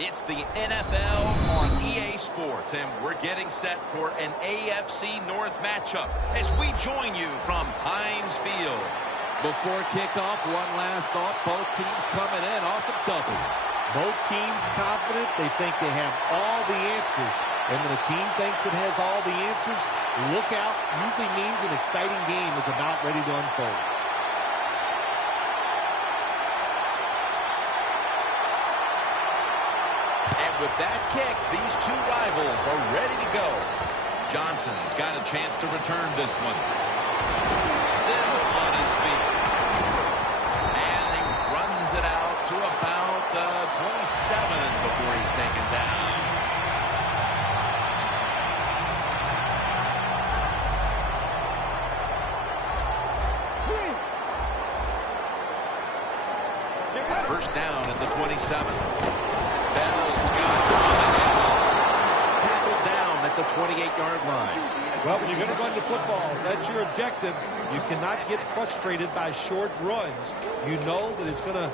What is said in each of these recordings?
It's the NFL on EA Sports, and we're getting set for an AFC North matchup as we join you from Heinz Field. Before kickoff, one last thought. Both teams coming in off a double. Both teams confident. They think they have all the answers. And when a team thinks it has all the answers, look out. Usually means an exciting game is about ready to unfold. And with that kick, these two rivals are ready to go. Johnson's got a chance to return this one. Still on his feet. And he runs it out to about 27 before he's taken down. First down at the 27. Bell's got it. Tackled down at the 28-yard line. Well, when you're going to run the football, that's your objective. You cannot get frustrated by short runs. You know that it's going to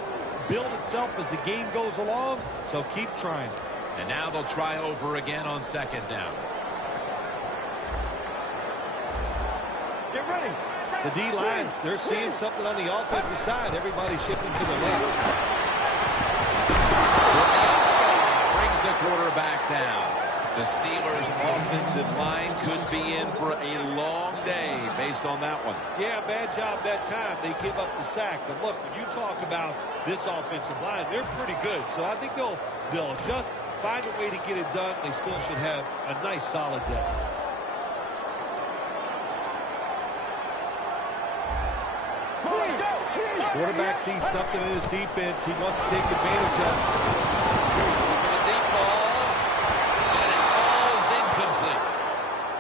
build itself as the game goes along, so keep trying. And now they'll try over again on second down. Get ready. The D-lines, they're seeing something on the offensive side. Everybody's shifting to the left. Brings the quarterback down. The Steelers' offensive line could be in for a long day based on that one. Yeah, bad job that time. They give up the sack. But look, when you talk about this offensive line, they're pretty good. So I think they'll just find a way to get it done. They still should have a nice, solid day. Quarterback sees something in his defense he wants to take advantage of. The deep ball, and it falls incomplete.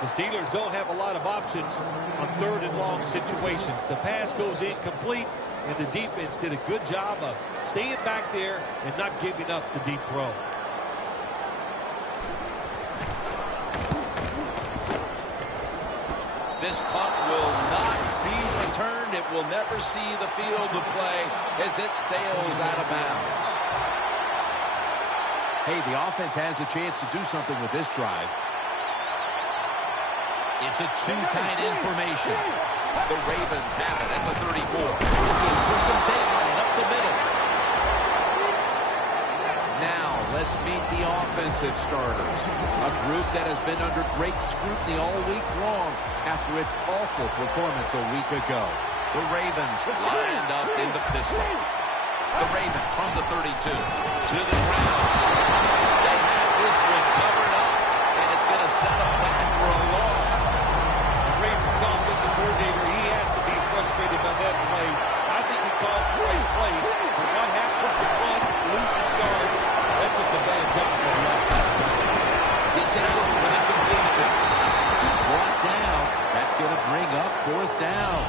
The Steelers don't have a lot of options on third and long situations. The pass goes incomplete, and the defense did a good job of staying back there and not giving up the deep throw. This punt will not be returned. It will never see the field of play as it sails out of bounds. Hey, the offense has a chance to do something with this drive. It's a two-tight end formation. The Ravens have it at the 34. Looking for some daylight up the middle. Now, let's meet the offensive starters. A group that has been under great scrutiny all week long after its awful performance a week ago. The Ravens lined up in the pistol. The Ravens from the 32 to the ground. They have this one covered up, and it's going to set up back for a loss. The Ravens offensive coordinator, he has to be frustrated by that play. I think he called the right play, but what happens to run, loses yards? That's just a bad job for the offense. Gets it out with a completion. He's brought down. That's going to bring up fourth down.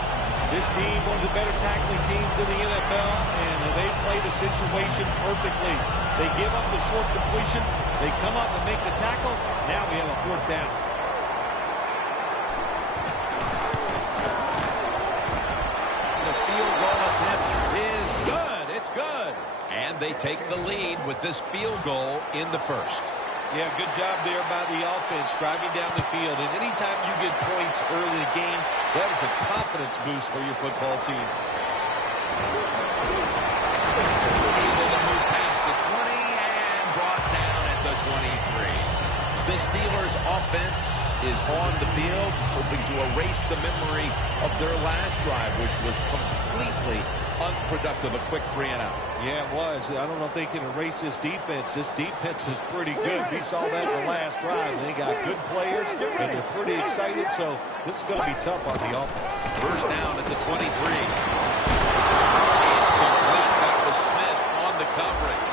This team, one of the better tackling teams in the NFL, and they play the situation perfectly. They give up the short completion. They come up and make the tackle. Now we have a fourth down. The field goal attempt is good. It's good. And they take the lead with this field goal in the first. Yeah, good job there by the offense, driving down the field. And anytime you get points early in the game, that is a confidence boost for your football team. Able to move past the 20 and brought down at the 23. The Steelers' offense is on the field, hoping to erase the memory of their last drive, which was completely unproductive, a quick 3-and-out. Yeah, it was. I don't know if they can erase this defense. This defense is pretty good. We saw that in the last drive. They got good players, and they're pretty excited, so this is going to be tough on the offense. First down at the 23. Incomplete. That was Smith on the coverage.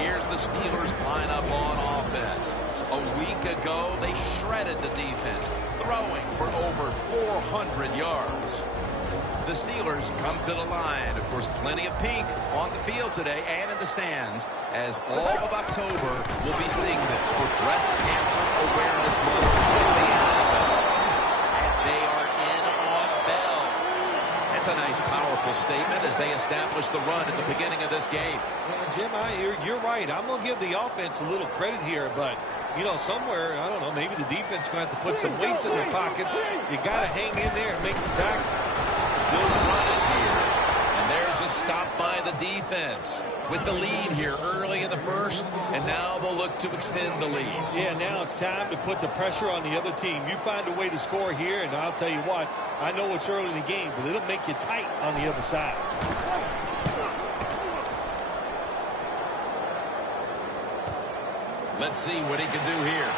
Here's the Steelers lineup on offense. A week ago, they shredded the defense, throwing for over 400 yards. The Steelers come to the line. Of course, plenty of pink on the field today and in the stands, as all of October will be seeing this for Breast Cancer Awareness Month in the NFL. And they are in on Bell. That's a nice, powerful step. statement as they establish the run at the beginning of this game. Yeah, Jim, you're right. I'm going to give the offense a little credit here, but, you know, somewhere, I don't know, maybe the defense going to have to put some weights in their pockets. You got to hang in there and make the tackle. Good run here. And there's a stop by the defense with the lead here early in the first, and now they'll look to extend the lead. Yeah, now it's time to put the pressure on the other team. You find a way to score here, and I'll tell you what, I know it's early in the game, but it'll make you tight on the other side. Let's see what he can do here.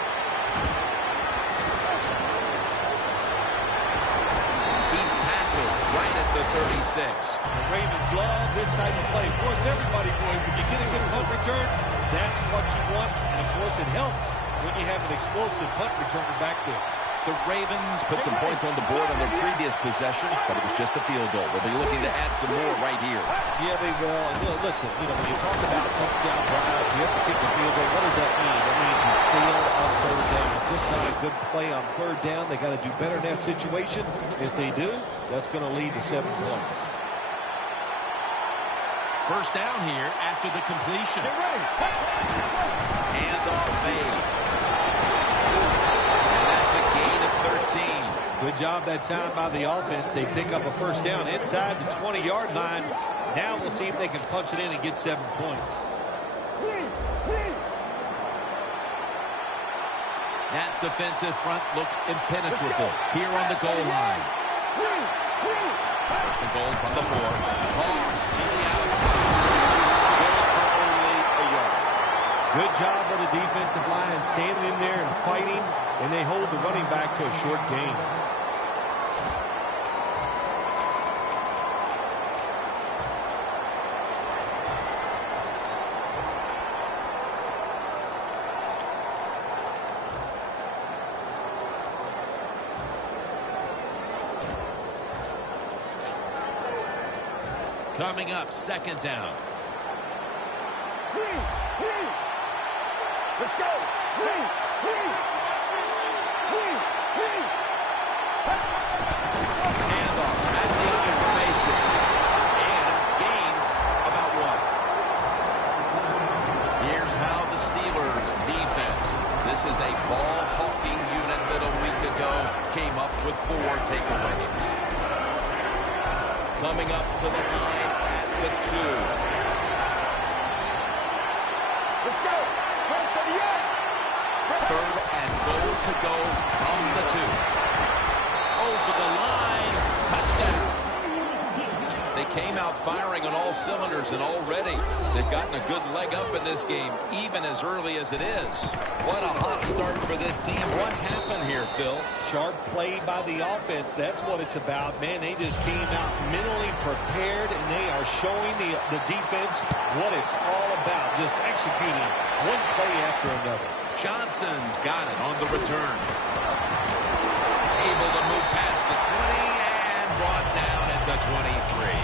He's tackled right at the 36. The Ravens love this type of play. Of course, everybody, boys, when you get a good punt return, that's what you want. And, of course, it helps when you have an explosive punt returner back there. The Ravens put some points on the board on their previous possession, but it was just a field goal. They'll be looking to add some more right here. Yeah, they will. And, you know, listen, you know, when you talk about touchdown drive, you have to kick the field goal. What does that mean? That means you failed on third down. It's just not a good play on third down. They got to do better in that situation. If they do, that's going to lead to 7 points. First down here after the completion. Handoff made. And that's a gain of 13. Good job that time by the offense. They pick up a first down inside the 20-yard line. Now we'll see if they can punch it in and get 7 points. That defensive front looks impenetrable here on the goal line. First and goal from the 4. Toss to the outside. Good for only a yard. Good job by the defensive line standing in there and fighting, and they hold the running back to a short gain. Coming up, second down. Let's go. Handoff at the I formation. And gains about 1. Here's how the Steelers defense. This is a ball-hawking unit that a week ago came up with 4 takeaways. Coming up to the line at the 2. Let's go. Third and goal to go from the 2. Over the line. Touchdown. They came out firing on all cylinders, and already they've gotten a good leg up in this game, even as early as it is. What a hot start for this team. What's happened here, Phil? Sharp play by the offense. That's what it's about. Man, they just came out mentally prepared, and they are showing the defense what it's all about, just executing one play after another. Johnson's got it on the return. Able to move past the 20 and brought down at the 23.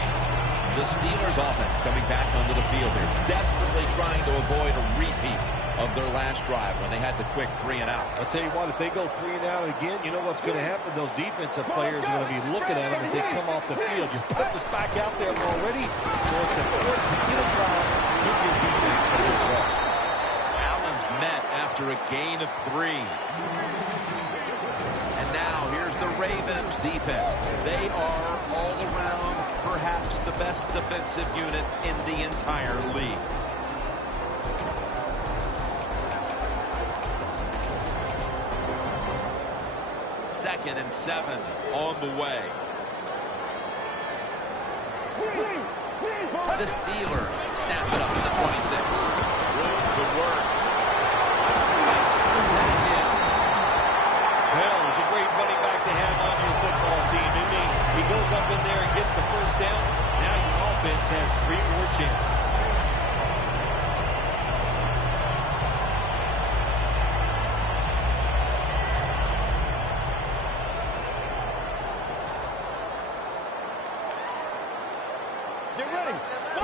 The Steelers offense coming back onto the field here, desperately trying to avoid a repeat of their last drive when they had the quick 3 and out. I'll tell you what, if they go 3 and out again, you know what's going to happen? Those defensive players are going to be looking at them as they come off the field. You're putting us back out there already, so it's important to get a drive, give your defense a little rest. Allen's met after a gain of 3. And now here's the Ravens defense. They are all around perhaps the best defensive unit in the entire league. Second and 7 on the way. The Steelers snap it up in the 26. Room to work. Well, it's a great running back to have on your football team, isn't he? He goes up in there and gets the first down. Now your offense has 3 more chances.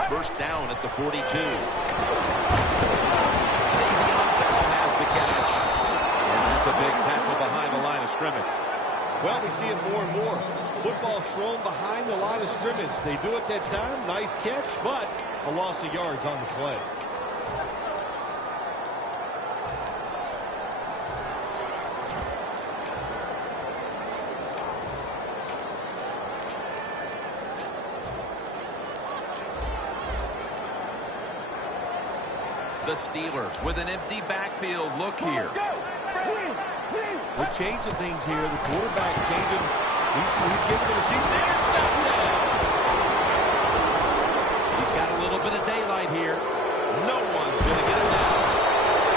First down at the 42. Le'Veon Bell has the catch. And that's a big tackle behind the line of scrimmage. Well, we see it more and more. Football's thrown behind the line of scrimmage. They do it that time. Nice catch, but a loss of yards on the play. The Steelers with an empty backfield. Look here. We're changing things here. The quarterback changing. He's giving the receiver. Intercepted. He's got a little bit of daylight here. No one's going to get him now.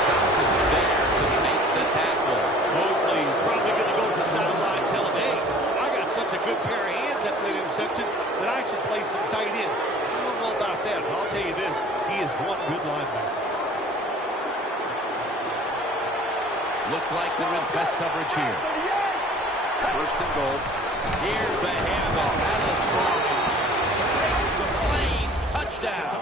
Johnson's there to make the tackle. Mosley is probably going to go to the sideline telling, hey, I got such a good pair of hands after that interception that I should play some tight end. I don't know about that, but I'll tell you this. He is one good linebacker. Looks like they're in press coverage here. First and goal. Here's the handoff. That is strong. Breaks the plane. Touchdown.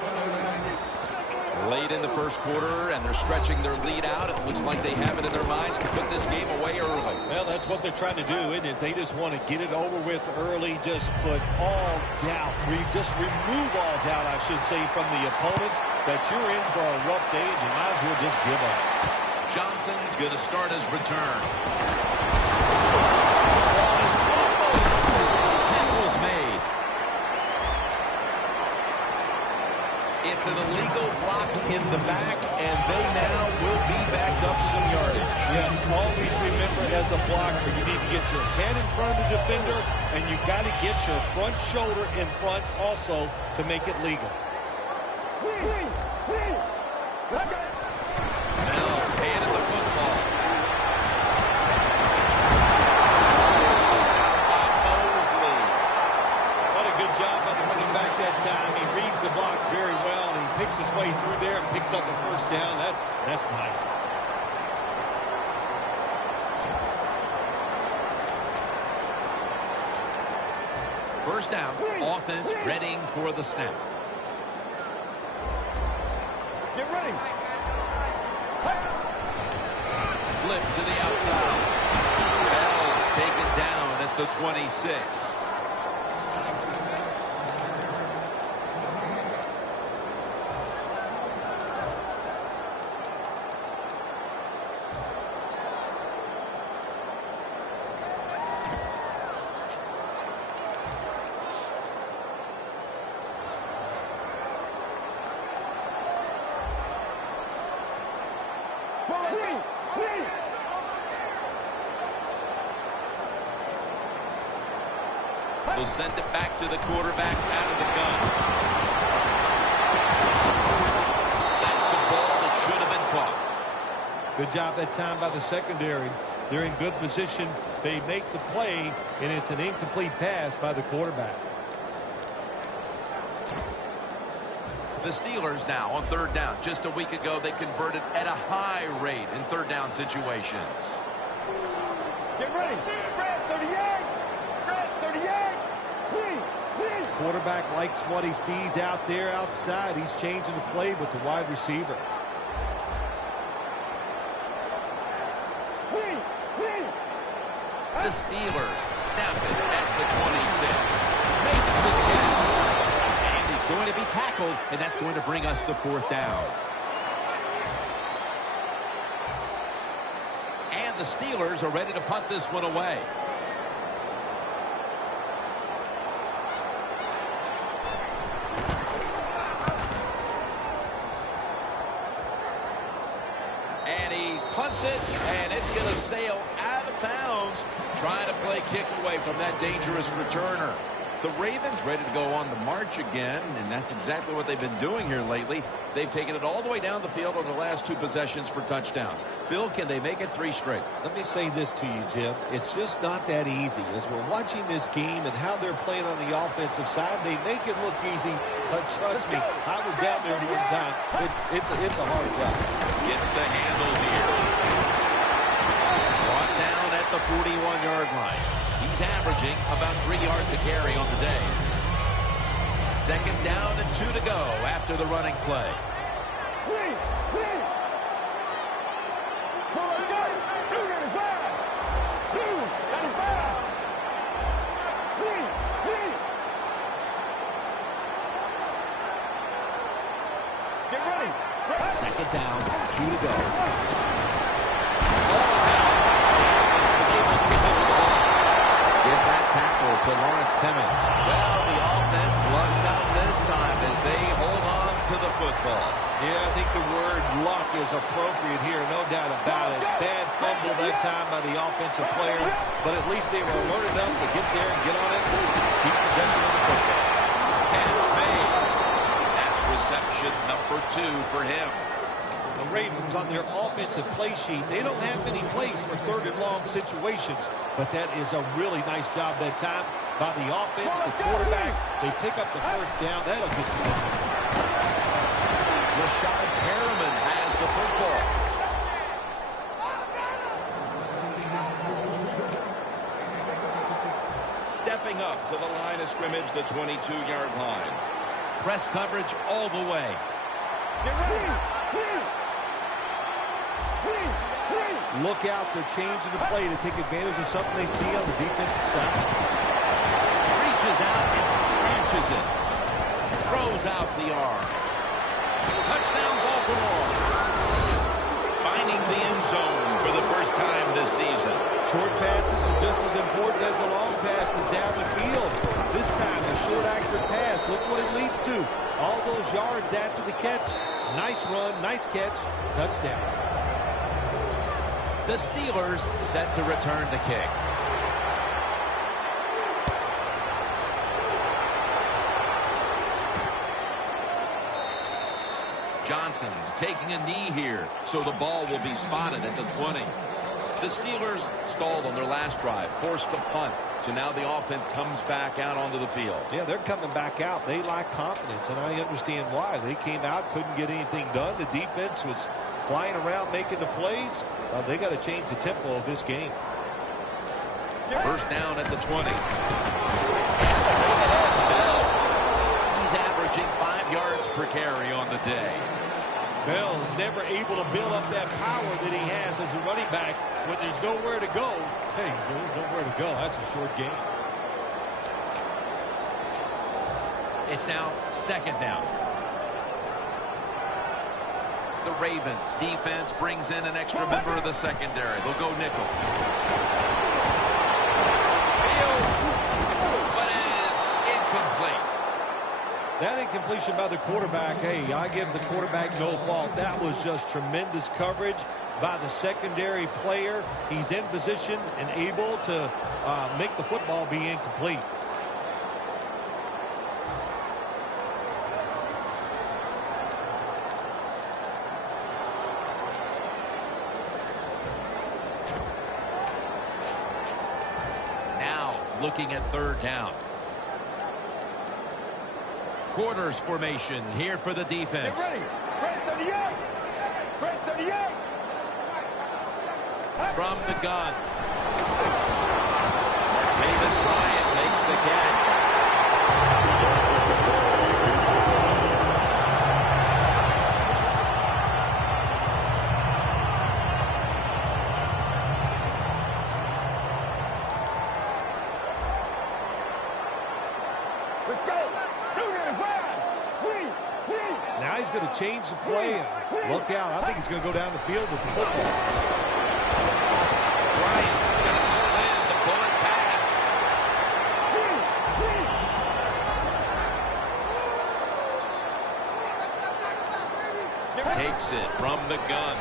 Late in the first quarter, and they're stretching their lead out. It looks like they have it in their minds to put this game away early. Well, that's what they're trying to do, isn't it? They just want to get it over with early. Just put all doubt. Just remove all doubt, I should say, from the opponents that you're in for a rough day, and you might as well just give up. Johnson's going to start his return. Tackle's made. It's an illegal block in the back, and they now will be backed up some yardage. Yes, always remember as a blocker, you need to get your head in front of the defender, and you got to get your front shoulder in front also to make it legal. Mills handed the football. Mosley. What a good job by the running back that time. He reads the blocks very well, and he picks his way through there and picks up a first down. That's nice. First down, offense readying for the snap. Get ready. Flip to the outside. Bell's taken down at the 26. They'll send it back to the quarterback out of the gun. That's a ball that should have been caught. Good job that time by the secondary. They're in good position. They make the play, and it's an incomplete pass by the quarterback. The Steelers now on third down. Just a week ago, they converted at a high rate in third down situations. Get ready. Red 38. Red 38. Quarterback likes what he sees out there outside. He's changing the play with the wide receiver. The Steelers snap it at the 26. Makes the catch. And he's going to be tackled, and that's going to bring us to fourth down. And the Steelers are ready to punt this one away. And he punts it, and it's going to sail out of bounds, trying to play kick away from that dangerous returner. The Ravens ready to go on the march again, and that's exactly what they've been doing here lately. They've taken it all the way down the field on the last two possessions for touchdowns. Phil, can they make it 3 straight? Let me say this to you, Jim. It's just not that easy. As we're watching this game and how they're playing on the offensive side, they make it look easy. But trust me, I was down there one time. It's a hard job. Gets the handle here. Brought down at the 41-yard line. He's averaging about 3 yards to carry on the day. Second down and 2 to go after the running play. go. Give that tackle to Lawrence Timmons. Well, the offense lugs out this time as they hold on to the football. Yeah, I think the word luck is appropriate here, no doubt about it. Bad fumble that time by the offensive player, but at least they were alert enough to get there and get on it and keep possession of the football. Catch made. That's reception number 2 for him. The Ravens on their offensive play sheet, they don't have many plays for third and long situations, but that is a really nice job that time by the offense, the quarterback. They pick up the first down. That'll get you going. Rashad Perriman has the football. Stepping up to the line of scrimmage, the 22-yard line. Press coverage all the way. Get ready. Look out, they're changing the play to take advantage of something they see on the defensive side. Reaches out and snatches it. Throws out the arm. Touchdown, Baltimore. Finding the end zone for the first time this season. Short passes are just as important as the long passes down the field. This time, a short, accurate pass. Look what it leads to. All those yards after the catch. Nice run, nice catch, touchdown. The Steelers set to return the kick. Johnson's taking a knee here, so the ball will be spotted at the 20. The Steelers stalled on their last drive, forced a punt, so now the offense comes back out onto the field. Yeah, they're coming back out. They lack confidence, and I understand why. They came out, couldn't get anything done. The defense was flying around making the plays. They got to change the tempo of this game. First down at the 20. He's averaging 5 yards per carry on the day. Bell's never able to build up that power that he has as a running back when there's nowhere to go. Hey, there's nowhere to go. That's a short game. It's now second down. The Ravens defense brings in an extra member of the secondary. They'll go nickel. But it's incomplete. That incompletion by the quarterback, hey, I give the quarterback no fault. That was just tremendous coverage by the secondary player. He's in position and able to make the football be incomplete. Looking at third down. Quarters formation here for the defense. Get ready. Red 38. Red 38. From the gun. Martavis Bryant makes the catch. Let's go. Now he's going to change the play. And look out. I think he's going to go down the field with the football. Bryant's going to pull in the bullet pass. Takes it from the gun.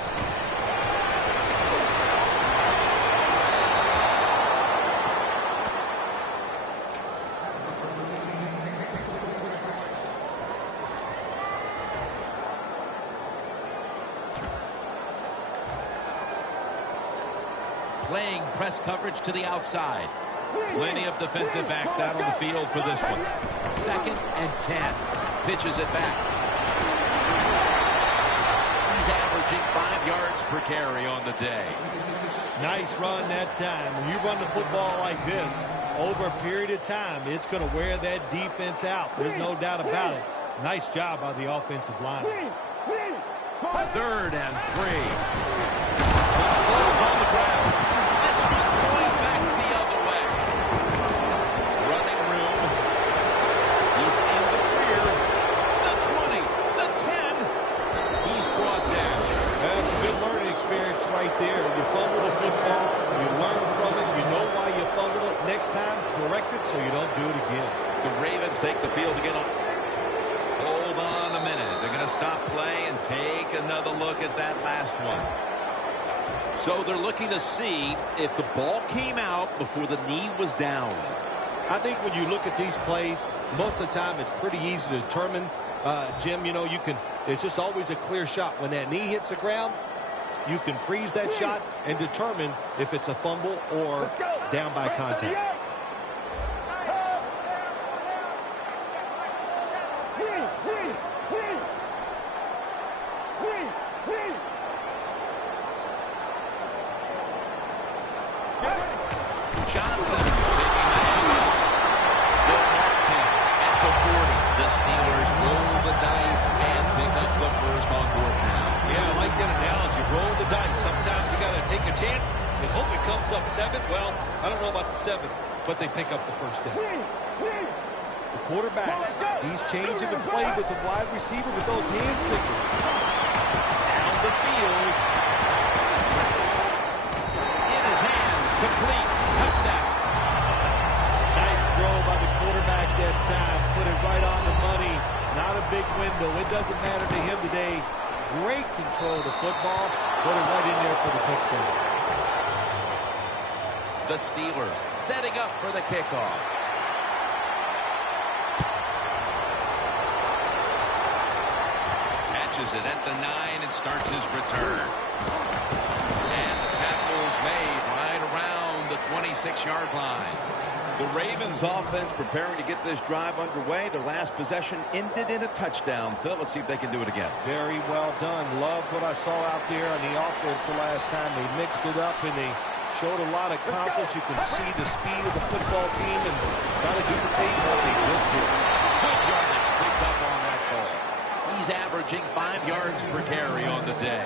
Playing press coverage to the outside. Plenty of defensive backs out on the field for this one. 2nd and 10. Pitches it back. He's averaging 5 yards per carry on the day. Nice run that time. When you run the football like this, over a period of time, it's going to wear that defense out. There's no doubt about it. Nice job by the offensive line. 3rd and 3. Ball's on the ground. This one's going back the other way. Running room. He's in the clear. The 20, the 10. He's brought down. That's a good next time, correct it so you don't do it again. The Ravens take the field again. Hold on a minute. They're going to stop play and take another look at that last one. So they're looking to see if the ball came out before the knee was down. I think when you look at these plays, most of the time it's pretty easy to determine, Jim, you know, it's just always a clear shot. When that knee hits the ground, you can freeze that shot and determine if it's a fumble or down by contact. Johnson taking the handoff. They'll mark him at the 40. The Steelers roll the dice and pick up the first on fourth down. Yeah, I like that analogy. Roll the dice. Sometimes you got to take a chance and hope it comes up 7. Well, I don't know about the 7, but they pick up the first down. The quarterback, he's changing the play with the wide receiver with those hand signals. Down the field. In his hands. Complete. Touchdown. Nice throw by the quarterback that time. Put it right on the money. Not a big window. It doesn't matter to him today. Great control of the football. Put it right in there for the touchdown. The Steelers setting up for the kickoff. Catches it at the 9 and starts his return. And the tackle's made right around the 26-yard line. The Ravens offense preparing to get this drive underway. Their last possession ended in a touchdown. Phil, let's see if they can do it again. Very well done. Loved what I saw out there on the offense the last time. They mixed it up and they showed a lot of confidence. You can see the speed of the football team and try to duplicate what they just did. Good yardage picked up on that call. He's averaging 5 yards per carry on the day.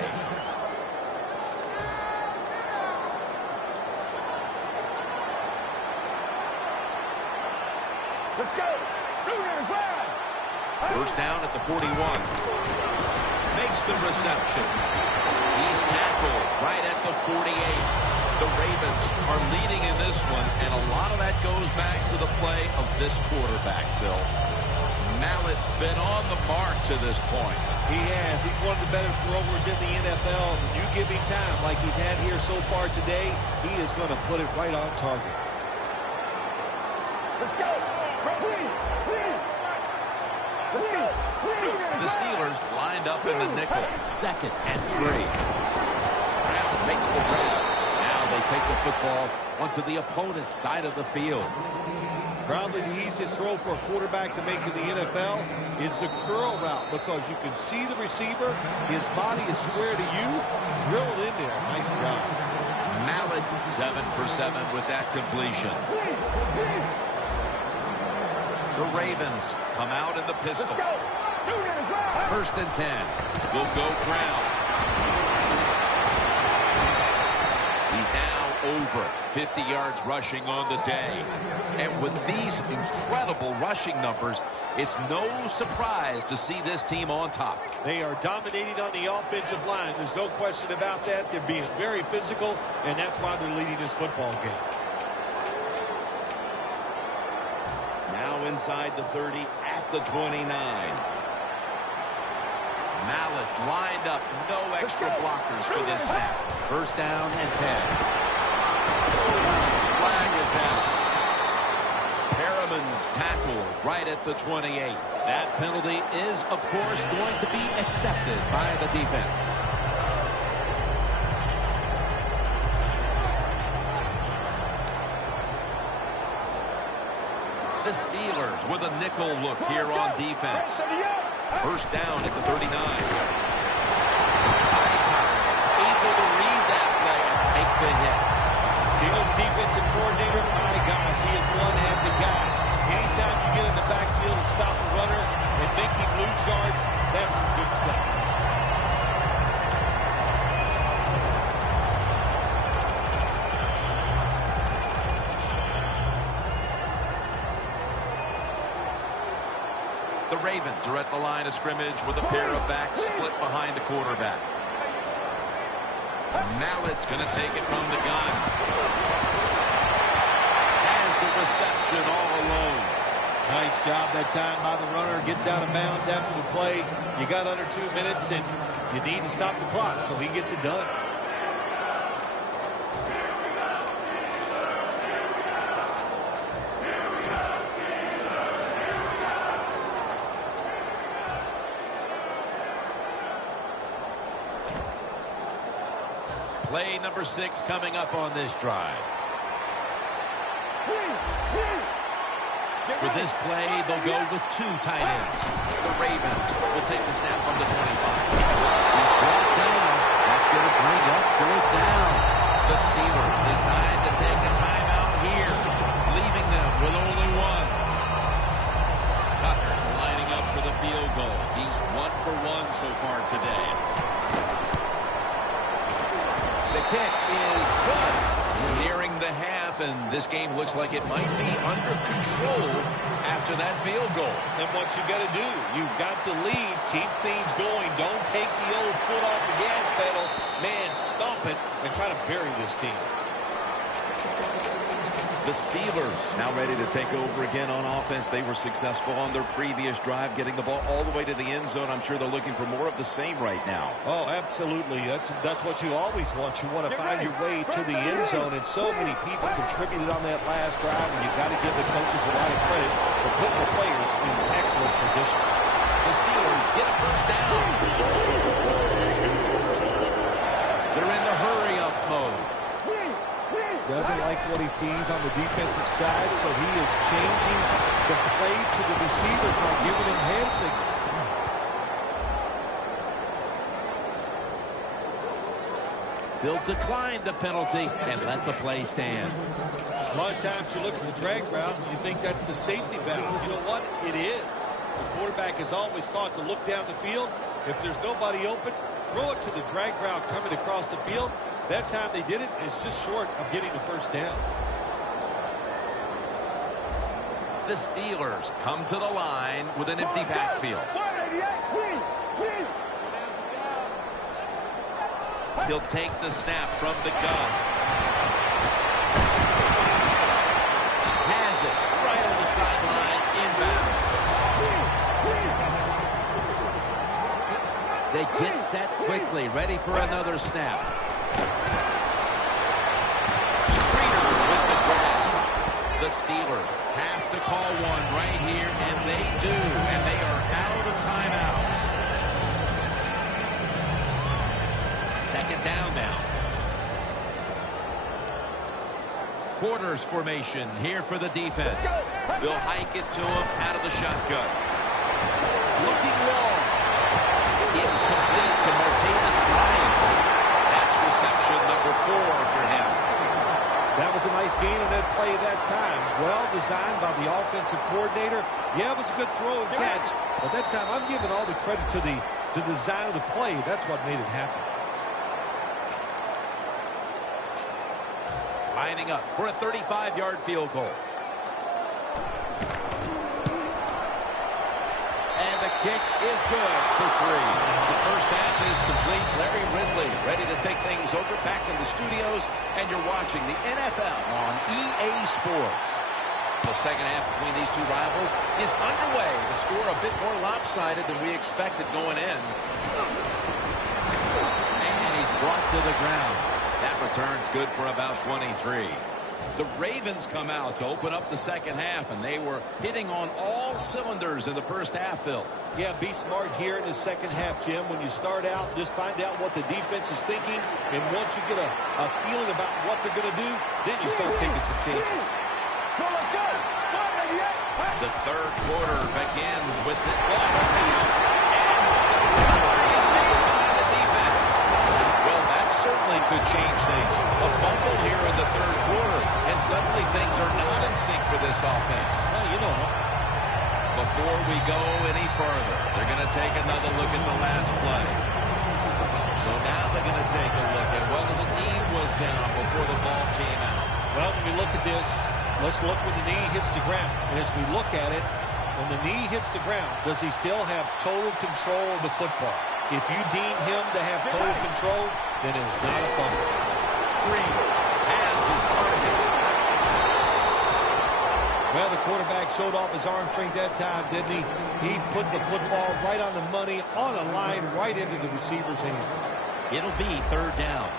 Let's go. First down at the 41. Makes the reception. He's tackled right at the 48. The Ravens are leading in this one, and a lot of that goes back to the play of this quarterback, Phil. Mallett's been on the mark to this point. He has. He's one of the better throwers in the NFL. When you give him time like he's had here so far today, he is going to put it right on target. Let's go. Let's go. The Steelers lined up in the nickel. 2nd and 3. Brown makes the grab. Now they take the football onto the opponent's side of the field. Probably the easiest throw for a quarterback to make in the NFL is the curl route because you can see the receiver. His body is square to you. Drill it in there. Nice job. Mallett 7 for 7 with that completion. The Ravens come out in the pistol. 1st and 10. Will go Brown. He's now over 50 yards rushing on the day. And with these incredible rushing numbers, it's no surprise to see this team on top. They are dominating on the offensive line. There's no question about that. They're being very physical, and that's why they're leading this football game. Now inside the 30 at the 29. Mallett's lined up. No extra blockers for this snap. First down and 10. Flag is down. Perriman's tackle right at the 28. That penalty is, of course, going to be accepted by the defense. The Steelers with a nickel look here on defense. First down at the 39. Able to read that play and take the hit. Steelers defensive coordinator, my gosh, he is one heck of a guy. Anytime you get in the backfield and stop a runner and make him lose yards, that's some good stuff. The Ravens are at the line of scrimmage with a pair of backs split behind the quarterback. Mallett's going to take it from the gun. Has the that time by the runner, gets out of bounds after the play. You got under 2 minutes, and you need to stop the clock, so he gets it done. Play number 6 coming up on this drive. For this play, they'll go with 2 tight ends. The Ravens will take the snap from the 25. He's brought down. That's going to bring up 4th down. The Steelers decide to take a timeout here, leaving them with only 1. Tucker's lining up for the field goal. He's 1 for 1 so far today. The kick is good. Nearing the half, and this game looks like it might be under control after that field goal. And what you got to do, you've got to lead, keep things going. Don't take the old foot off the gas pedal. Man, stomp it and try to bury this team. The Steelers now ready to take over again on offense. They were successful on their previous drive, getting the ball all the way to the end zone. I'm sure they're looking for more of the same right now. Oh, absolutely. That's what you always want. You want to find your way to the end zone, and so many people contributed on that last drive, and you've got to give the coaches a lot of credit for putting the players in excellent position. The Steelers get a first down. They're in the hurry-up mode. Doesn't like what he sees on the defensive side, so he is changing the play to the receivers by giving him hand signals. They'll decline the penalty and let the play stand. A lot of times you look at the drag route and you think that's the safety valve. You know what? It is. The quarterback is always taught to look down the field. If there's nobody open, throw it to the drag route coming across the field. That time they did it, it's just short of getting the first down. The Steelers come to the line with an empty backfield. He'll take the snap from the gun. Has it right on the sideline, inbounds. They get set quickly, ready for another snap. Streeter with the grab. The Steelers have to call one right here, and they do, and they are out of timeouts. Second down now. Quarters formation here for the defense. They'll hike it to him out of the shotgun. Looking long. It's complete to Martavis Bryant. That's reception number 4 for him. That was a nice gain on that play at that time. Well designed by the offensive coordinator. Yeah, it was a good throw and catch. But that time, I'm giving all the credit to the design of the play. That's what made it happen. Lining up for a 35-yard field goal. And the kick is good for 3. The first half is complete. Larry Ridley ready to take things over back in the studios, and you're watching the NFL on EA Sports. The second half between these two rivals is underway. The score a bit more lopsided than we expected going in. And he's brought to the ground. That return's good for about 23. The Ravens come out to open up the second half, and they were hitting on all cylinders in the first half, Phil. Yeah, be smart here in the second half, Jim. When you start out, just find out what the defense is thinking, and once you get a feeling about what they're going to do, then you start taking some chances. The third quarter begins with the certainly could change things. A fumble here in the third quarter, and suddenly things are not in sync for this offense. Well, you know. Before we go any further, they're going to take another look at the last play. So now they're going to take a look at whether the knee was down before the ball came out. Well, when we look at this, let's look when the knee hits the ground. And as we look at it, when the knee hits the ground, does he still have total control of the football? If you deem him to have total control, then it is not a fumble. Screen has his target. Well, the quarterback showed off his arm strength that time, didn't he? He put the football right on the money, on a line, right into the receiver's hands. It'll be third down.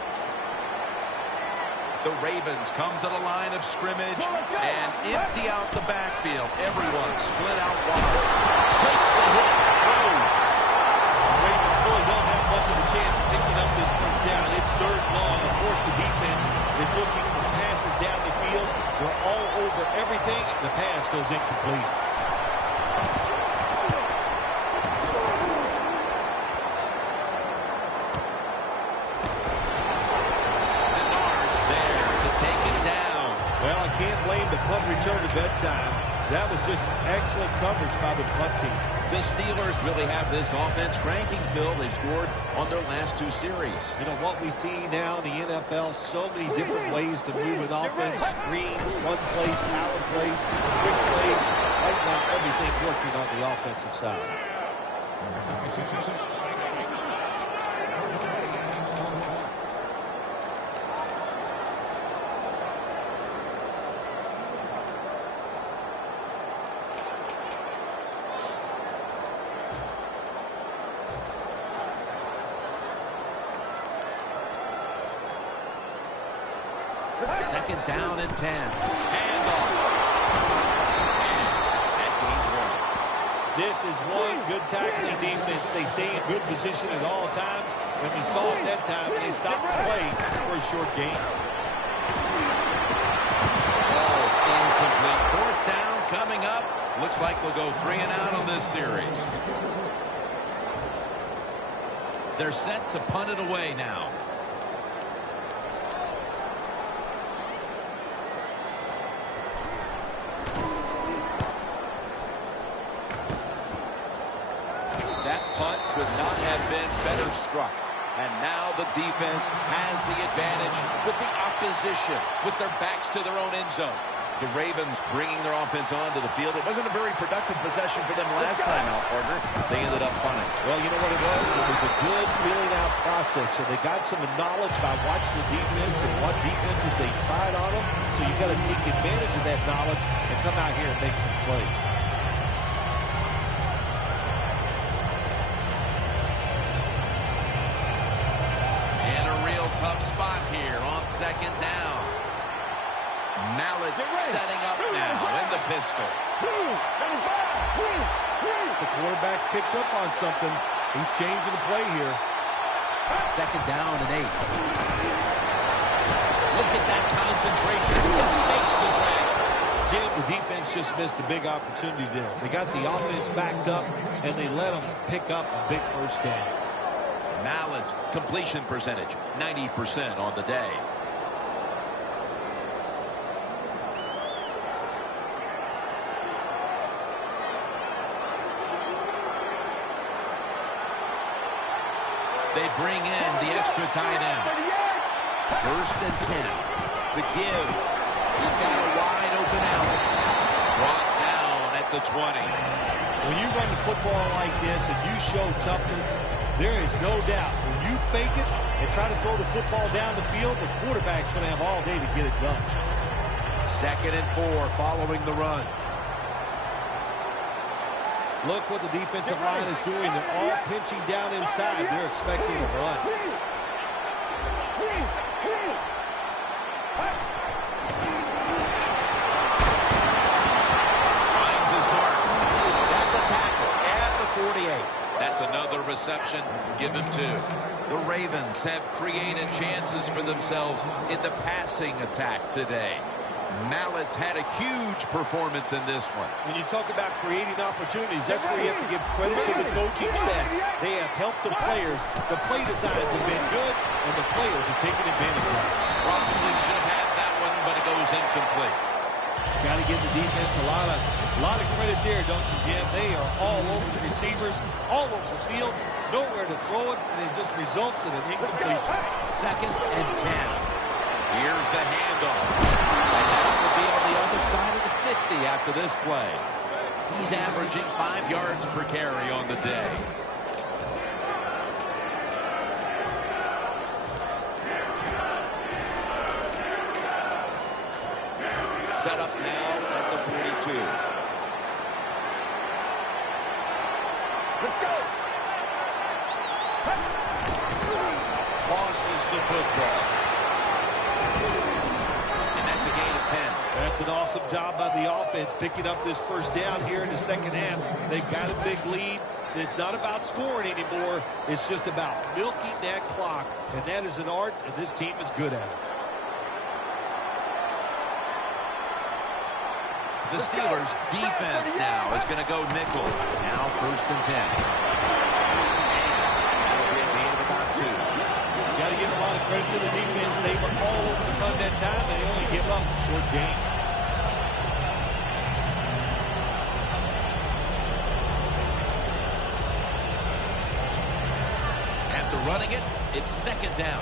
The Ravens come to the line of scrimmage and empty out the backfield. Everyone split out wide. Takes the hit. Throws. The Ravens really don't have much of a chance of picking up this first down. It's third long. Of course, the defense is looking for passes down the field. They're all over everything. The pass goes incomplete. Well, I can't blame the punt return at that time. That was just excellent coverage by the punt team. The Steelers really have this offense cranking, Phil. They've scored on their last 2 series. You know, what we see now in the NFL, so many different ways to move an offense. Screens, run plays, power plays, trick plays. Right now, everything working on the offensive side. Second down and 10. Handoff. And gains 1. This is one good tackling defense. They stay in good position at all times. And we saw it that time when they stopped the play for a short gain. Ball's incomplete. Fourth down coming up. Looks like they'll go 3 and out on this series. They're set to punt it away now. Could not have been better struck. And now the defense has the advantage with the opposition, with their backs to their own end zone. The Ravens bringing their offense onto the field. It wasn't a very productive possession for them last time out, partner. They ended up punting. Well, you know what it was? It was a good feeling out process. So they got some knowledge by watching the defense and what defenses they tried on them. So you got to take advantage of that knowledge and come out here and make some plays. Tough spot here on second down. Mallett's setting up now in the pistol. The quarterback's picked up on something. He's changing the play here. Second down and 8. Look at that concentration as he makes the play. Jim, the defense just missed a big opportunity there. They got the offense backed up, and they let them pick up a big first down. Mallett's completion percentage, 90% on the day. They bring in the extra tight end. First and 10. The give. He's got a wide open alley. Brought down at the 20. When you run the football like this and you show toughness, there is no doubt when you fake it and try to throw the football down the field, the quarterback's going to have all day to get it done. Second and 4 following the run. Look what the defensive line is doing. They're all pinching down inside. They're expecting a run. Finds his mark. That's a tackle at the 48. That's another reception. Give him 2. The Ravens have created chances for themselves in the passing attack today. Mallett's had a huge performance in this one. When you talk about creating opportunities, that's where you have to give credit to the coaching staff. They have helped the players. The play designs have been good, and the players have taken advantage of it. Probably should have had that one, but it goes incomplete. Got to give the defense a lot of credit there, don't you, Jim? They are all over the receivers, all over the field, nowhere to throw it, and it just results in an incompletion. Second and 10. Here's the handoff. And that will be on the other side of the 50 after this play. He's averaging 5 yards per carry on the day. Set up now at the 42. Let's go. Tosses the football. And that's a gain of 10. That's an awesome job by the offense picking up this first down here in the second half. They've got a big lead. It's not about scoring anymore. It's just about milking that clock, and that is an art, and this team is good at it. The Steelers' defense now is going to go nickel. Now 1st and 10. That'll be a gain of about 2. You got to give a lot of credit to the defense. They were all over the run that time, and they only give up a short gain. After running it, it's 2nd down.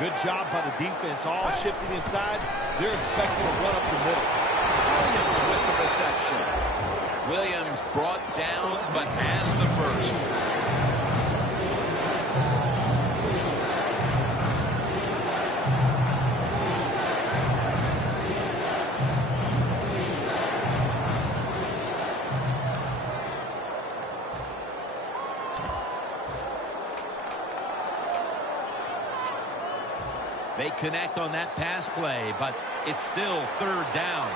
Good job by the defense, all shifting inside. They're expecting to run up the middle. Williams with the reception. Williams brought down, but has the first. They connect on that pass play, but it's still 3rd down.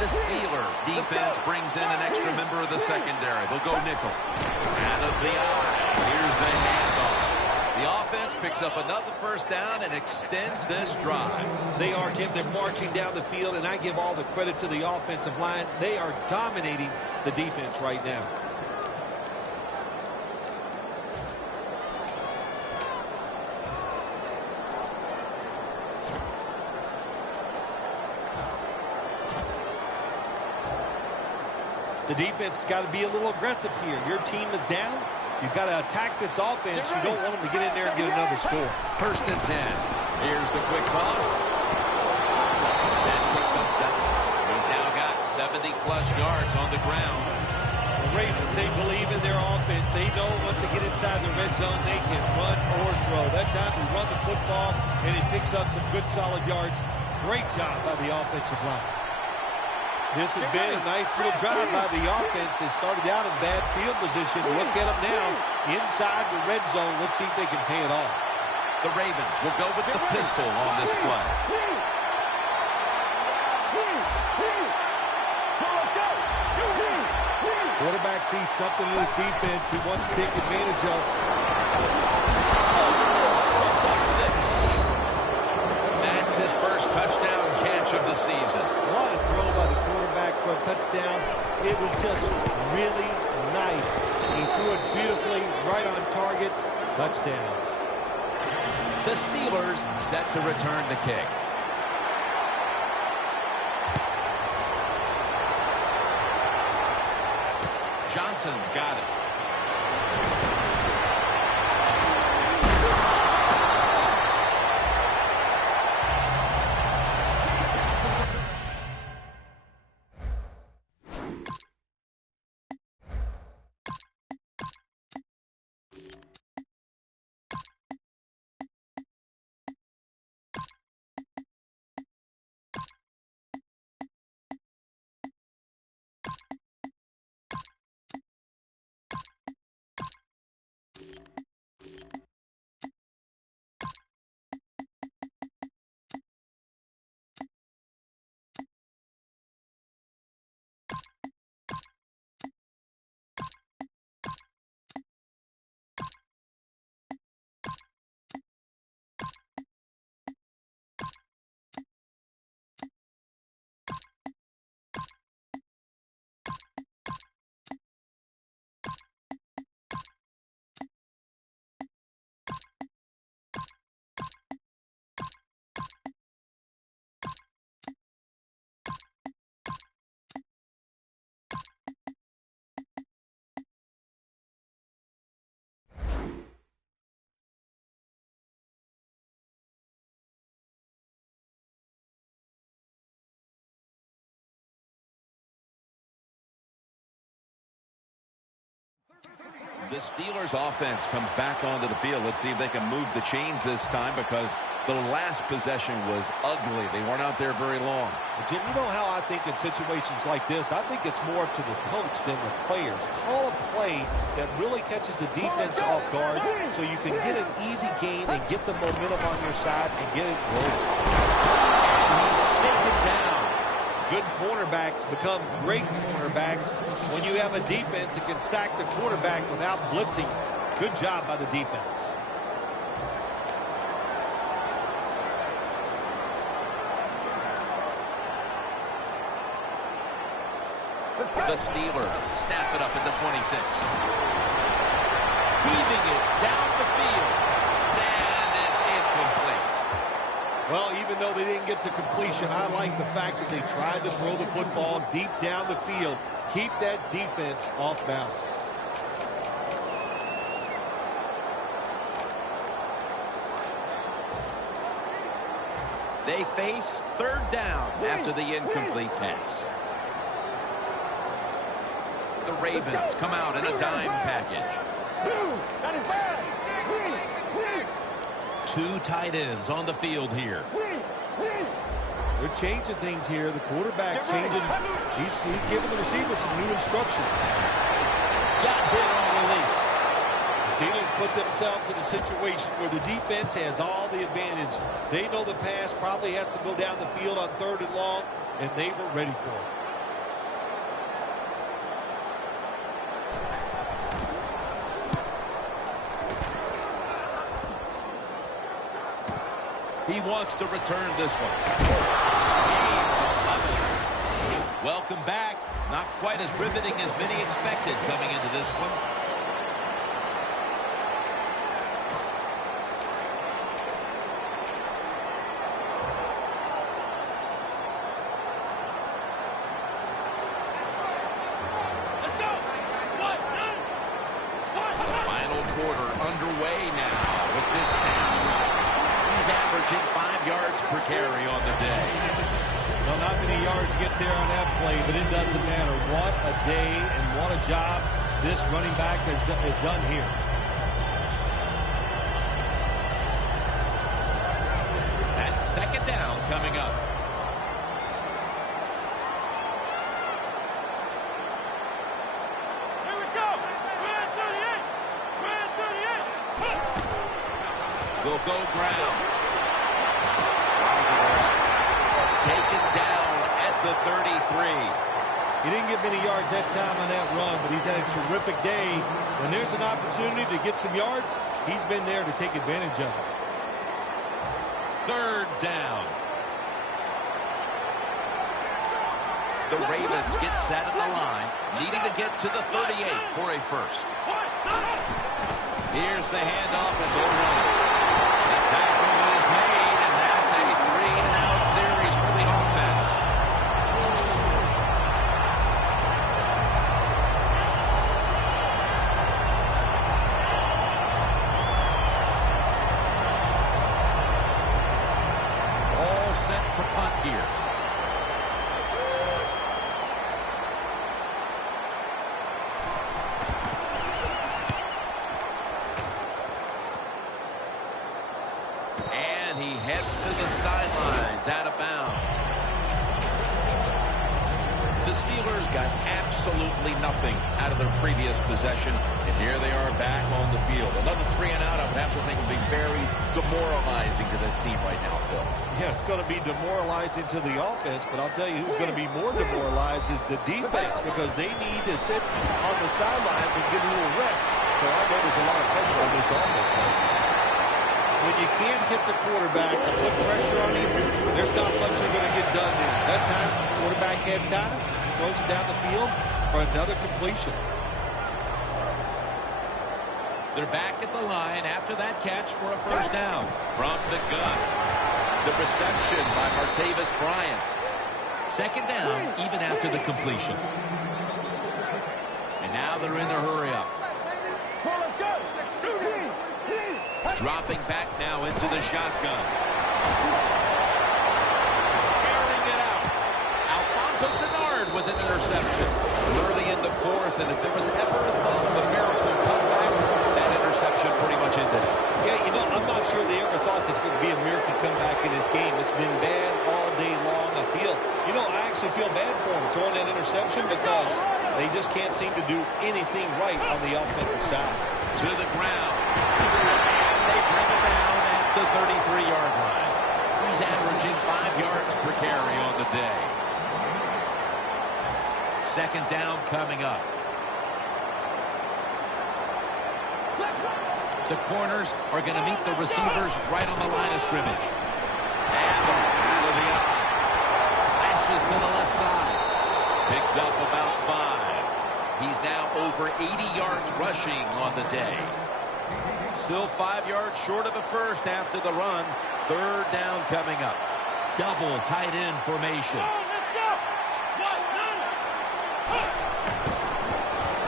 The Steelers' defense brings in an extra member of the secondary. They'll go nickel. Out of the eye. Here's the handoff. The offense picks up another first down and extends this drive. They are, Jim. They're marching down the field, and I give all the credit to the offensive line. They are dominating the defense right now. The defense has got to be a little aggressive here. Your team is down. You've got to attack this offense. You don't want them to get in there and get another score. 1st and 10. Here's the quick toss. That picks up 7. He's now got 70-plus yards on the ground. The Ravens, they believe in their offense. They know once they get inside the red zone, they can run or throw. That's how they run the football, and it picks up some good, solid yards. Great job by the offensive line. This has been a nice little drive by the offense. They started out in bad field position. Look at them now inside the red zone. Let's see if they can pay it off. The Ravens will go with the pistol on this play. Quarterback sees something in his defense he wants to take advantage of. That's his first touchdown catch of the season. What a throw by the quarterback for a touchdown. It was just really nice. He threw it beautifully, right on target. Touchdown. The Steelers set to return the kick. Johnson's got it. The Steelers offense comes back onto the field. Let's see if they can move the chains this time, because the last possession was ugly. They weren't out there very long. Jim, you know how I think in situations like this, I think it's more up to the coach than the players. Call a play that really catches the defense off guard so you can get an easy gain and get the momentum on your side and get it rolling. He's taken down. Good cornerbacks become great cornerbacks when you have a defense that can sack the quarterback without blitzing. Good job by the defense. The Steelers snap it up at the 26. Weaving it down the field. And it's incomplete. Well, even though they didn't get to completion, I like the fact that they tried to throw the football deep down the field. Keep that defense off balance. They face third down after the incomplete pass. The Ravens come out in a dime package. Two tight ends on the field here. They're changing things here. The quarterback changing. He's giving the receiver some new instructions. Got hit on release. The Steelers put themselves in a situation where the defense has all the advantage. They know the pass probably has to go down the field on 3rd and long, and they were ready for it. He wants to return this one. Welcome back. Not quite as riveting as many expected coming into this one. The final quarter underway now with this snap. He's averaging 5 yards per carry on the day. Well, not many yards get there on that play, but it doesn't matter. What a day and what a job this running back has done here. That's second down coming up. Here we go. We're at 38. We're at 38. Will go ground. Taken down at the 33. He didn't get many yards that time on that run, but he's had a terrific day. When there's an opportunity to get some yards, he's been there to take advantage of it. Third down. The Ravens get set at the line, needing to get to the 38 for a first. Here's the handoff, and they're running. The tackle is made, and that's a 3-and-out series for the offense. All set to punt here. And he heads to the sidelines, out of bounds. The Steelers got absolutely nothing out of their previous possession, and here they are back on the field. Another 3-and-out, I would have to think, would be very demoralizing to this team right now, Phil. Yeah, it's going to be demoralizing to the offense, but I'll tell you who's going to be more demoralized is the defense, because they need to sit on the sidelines and get a little rest. So I know there's a lot of pressure on this offense right now. When you can't hit the quarterback and put pressure on him, there's not much you're going to get done there. That time, the quarterback had time, throws it down the field for another completion. They're back at the line after that catch for a first down. From the gun, the reception by Martavis Bryant. Second down, even after the completion. And now they're in the hurry-up. Dropping back now into the shotgun. Airing it out. Alfonso Denard with an interception. Early in the fourth, and if there was ever a thought of a miracle comeback, interception pretty much ended it. Yeah, you know, I'm not sure they ever thought there's going to be a miracle comeback in this game. It's been bad all day long. I actually feel bad for them throwing that interception because they just can't seem to do anything right on the offensive side. To the ground. And they bring him down at the 33-yard line. He's averaging 5 yards per carry on the day. Second down coming up. The corners are going to meet the receivers right on the line of scrimmage. And out of the eye. Slashes to the left side. Picks up about 5. He's now over 80 yards rushing on the day. Still 5 yards short of a first after the run. Third down coming up. Double tight end formation.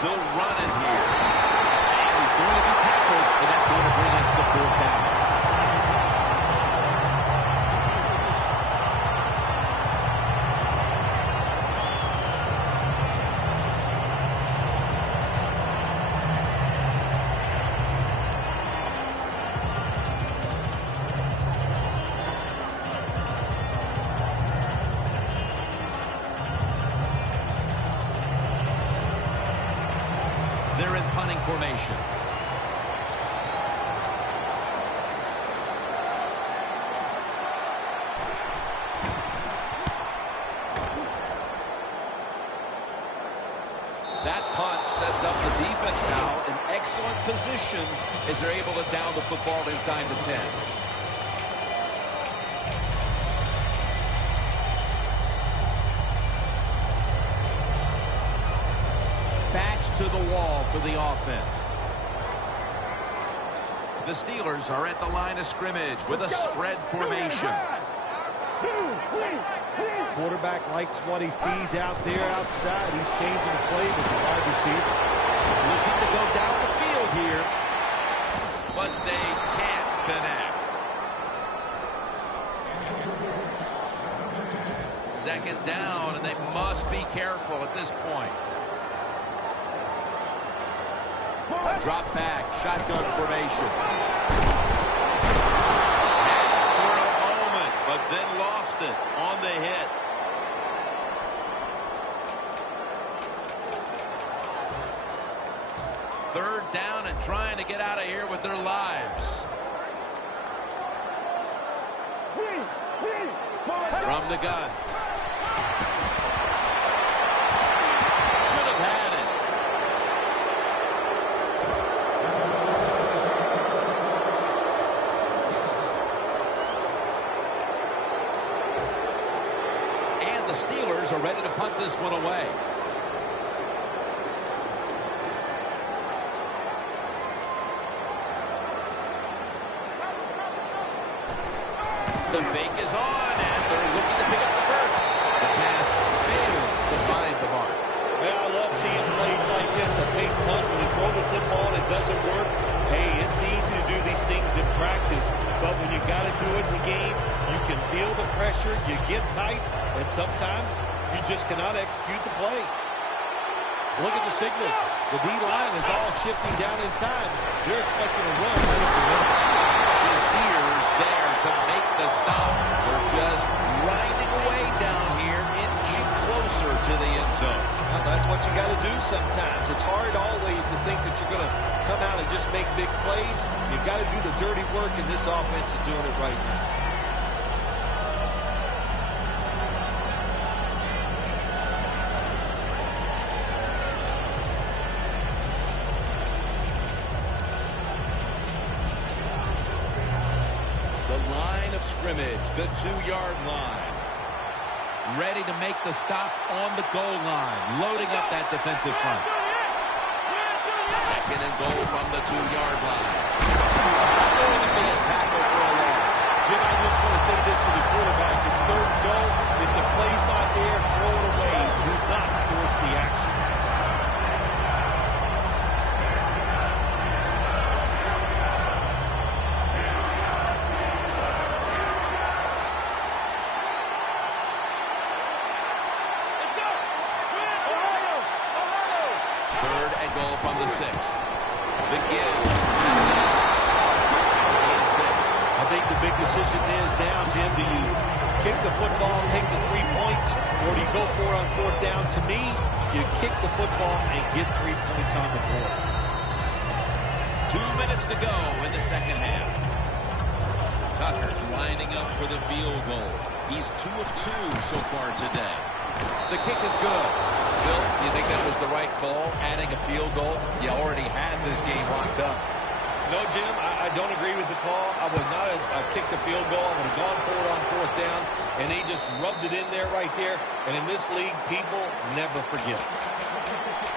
They'll run it here. And he's going to be tackled, and that's going to bring us to fourth down. They're in punting formation. That punt sets up the defense now in excellent position as they're able to down the football inside the 10. Backs to the wall for the offense. The Steelers are at the line of scrimmage with a spread formation. Quarterback likes what he sees out there outside. He's changing the play with the wide receiver. Looking to go down the field here. But they can't connect. Second down, and they must be careful at this point. Drop back, shotgun formation. For a moment, but then lost it on the hit. Third down and trying to get out of here with their lives. From the gun. Should have had it. And the Steelers are ready to punt this one away. The fake is on, and they're looking to pick up the first. The pass fails to find the mark. Well, I love seeing plays like this. A fake punt when you throw the football and it doesn't work. Hey, it's easy to do these things in practice, but when you got to do it in the game, you can feel the pressure, you get tight, and sometimes you just cannot execute the play. Look at the signals. The D-line is all shifting down inside. They're expecting a run right up the middle. Shazier's there to make the stop. They're just grinding away down here, inching closer to the end zone. Well, that's what you got to do sometimes. It's hard always to think that you're going to come out and just make big plays. You've got to do the dirty work, and this offense is doing it right now. Scrimmage, the 2-yard line. Ready to make the stop on the goal line, loading up that defensive front. Second and goal from the 2-yard line. Going to be a tackle for a loss. Jim, I just want to say this to the quarterback. It's third and goal. If the play's not there, throw it away. Do not force the action. Third and goal from the 6. The give. big decision is now, Jim. Do you kick the football, take the 3 points, or do you go for it on fourth down? To me, you kick the football and get 3 points on the board. 2 minutes to go in the second half. Tucker lining up for the field goal. He's 2 of 2 so far today. The kick is good. Bill, you think that was the right call, adding a field goal? You already had this game locked up. No, Jim, I don't agree with the call. I would not have kicked the field goal. I would have gone for it on fourth down, and he just rubbed it in there right there. And in this league, people never forget.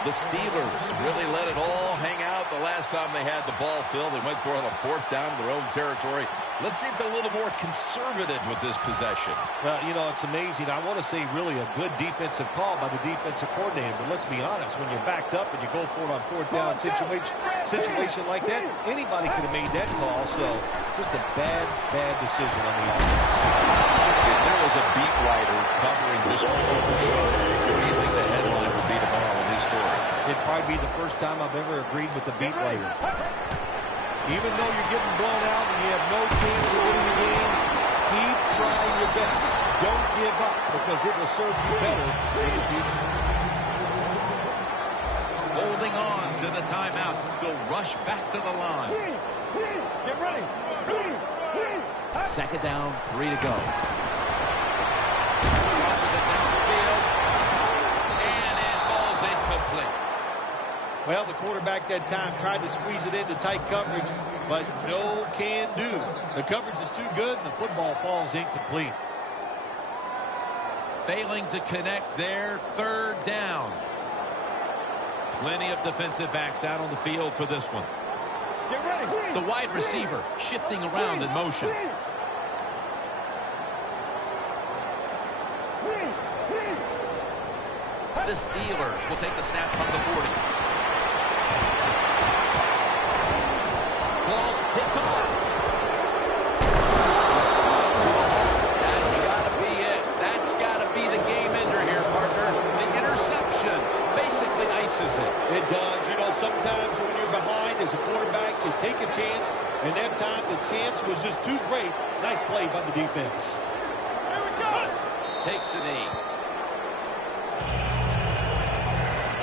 The Steelers really let it all hang out the last time they had the ball filled. They went for it on fourth down in their own territory. Let's see if they're a little more conservative with this possession. Well, you know, it's amazing. I want to say really a good defensive call by the defensive coordinator. But let's be honest, when you're backed up and you go for it on fourth down situation like that, anybody could have made that call. So just a bad decision on the offensive side. If there was a beat writer covering this whole show, what do you think the headline would be tomorrow in his story? It'd probably be the first time I've ever agreed with the beat writer. Even though you're getting blown out and you have no chance of winning the game, keep trying your best. Don't give up, because it will serve you better in the future. Holding on to the timeout. They'll rush back to the line. Get ready. Second down, 3 to go. Launches it down the field. And it falls incomplete. Well, the quarterback that time tried to squeeze it into tight coverage, but no can do. The coverage is too good, and the football falls incomplete. Failing to connect there, third down. Plenty of defensive backs out on the field for this one. Get ready. The wide receiver shifting around in motion. The Steelers will take the snap from the 40. Ball's picked off. That's got to be it. That's got to be the game ender here, partner. The interception basically ices it. It does. You know, sometimes when you're behind as a quarterback, you take a chance, and that time the chance was just too great. Nice play by the defense. Here we go. Takes the knee.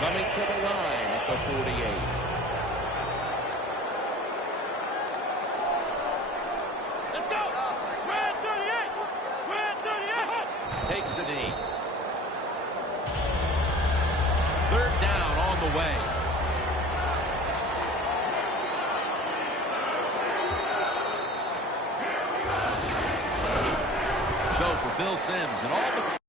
Coming to the line at the 48. Let's go. Square 38. Square 38. Takes the knee. Third down on the way. So for Phil Simms and all the